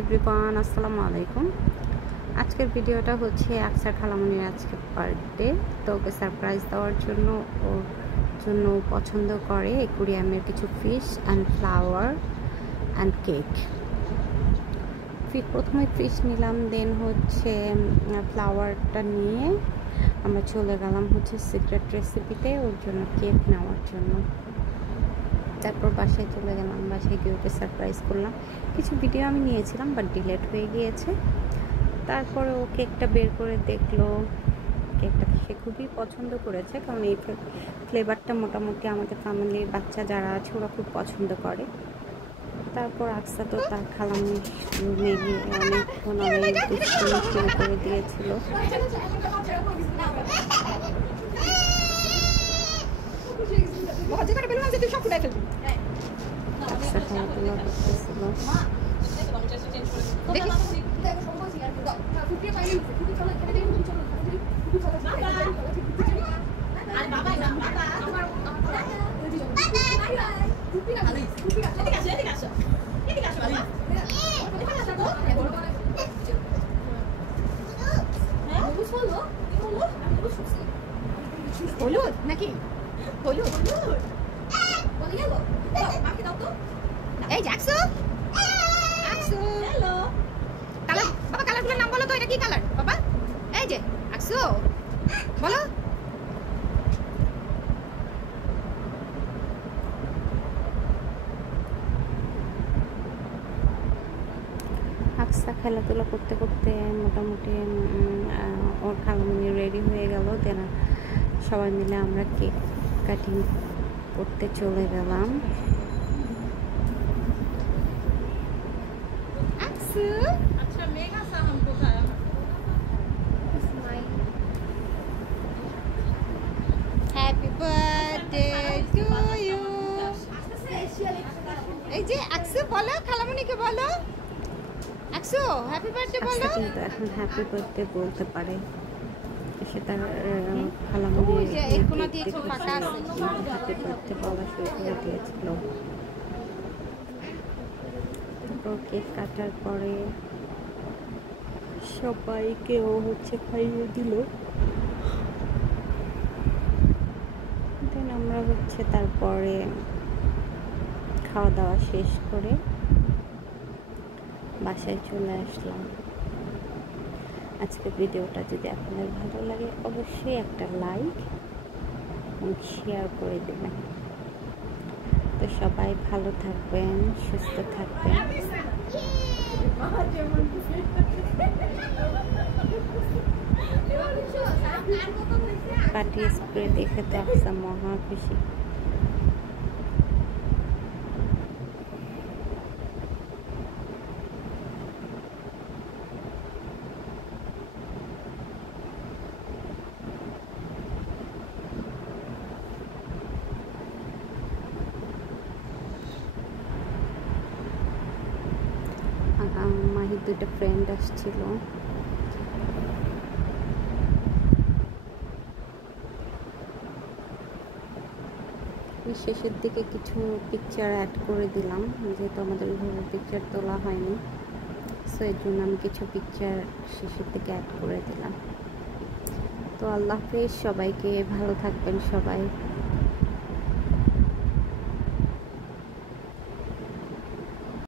Everyone, আসসালামু আলাইকুম। আজকের ভিডিওটা হচ্ছে আকসার খালামণির আজকে বার্থডে। তো ওকে সারপ্রাইজ দেওয়ার জন্য ওর জন্য পছন্দ করে অ্যাকুরিয়ামের কিছু fish and flower and cake. প্রথমে ফিশ নিলাম, দেন হচ্ছে ফ্লাওয়ারটা নিয়ে আমরা চলে গেলাম হচ্ছে সিক্রেট রেসিপিতে ওর জন্য কেক নেওয়ার জন্য। তারপর বাসায় চলে গেলাম, বাসায় গিয়ে ওকে সারপ্রাইজ করলাম। কিছু ভিডিও আমি নিয়েছিলাম বাট ডিলেট হয়ে গিয়েছে। তারপরে ও কেকটা বের করে দেখলো, কেকটা সে খুবই পছন্দ করেছে, কারণ এই ফ্লেভারটা মোটামুটি আমাদের ফ্যামিলির বাচ্চা যারা আছে ওরা খুব পছন্দ করে। তারপর আকসা তো তার খালামণি রুমে গিয়ে অনেকক্ষণ অনেক দুষ্টুমি শুরু করে দিয়েছিল। আকসা খেলাধুলা করতেছিল। হলুদ নাকি হলুদ এই যে আকসু আকসু হ্যালো কালার বাবা, কালারগুলোর নাম বলো তো। এটা কি কালার বাবা? এই যে আকসু বলো। আকসা খেলাধুলা করতে করতে মোটামুটি ওর খালামণি রেডি হয়ে গেল। দেন সবাই মিলে আমরা কেক কাটিং করতে চলে গেলাম। আকসু अच्छा मेगा सा हमको खाया হ্যাপি বার্থডে টু ইউ। এই যে আকসু বলো, খালামণিকে বলো। আকসু হ্যাপি বার্থডে বলো। আকসা কিন্তু এখন হ্যাপি বার্থডে বলতে পারে। সে তার খালামণি এই কোণা দিয়ে একটু ফাঁকা আছে। হ্যাপি বার্থডে বলা শুরু করে দিয়েছিল। তারপর কেক কাটার পরে সবাইকে ও হচ্ছে খাইয়ে দিল। দেন আমরা হচ্ছে তারপরে খাওয়া দাওয়া শেষ করে বাসায় চলে আসলাম। আজকের ভিডিওটা যদি আপনাদের ভালো লাগে অবশ্যই একটা লাইক এবং শেয়ার করে দেবেন। তো সবাই ভালো থাকবেন, সুস্থ থাকবেন। পার্টি স্প্রে দেখে তো আকসা মহা খুশি। মাহির দুইটা ফ্রেন্ড আসছিল। শেষের দিকে কিছু পিকচার অ্যাড করে দিলাম, যেহেতু আমাদের ওইভাবে পিকচার তোলা হয়নি, সো এর জন্য আমি কিছু পিকচার শেষের দিকে অ্যাড করে দিলাম। তো আল্লাহ হাফেজ, সবাইকে ভালো থাকবেন সবাই।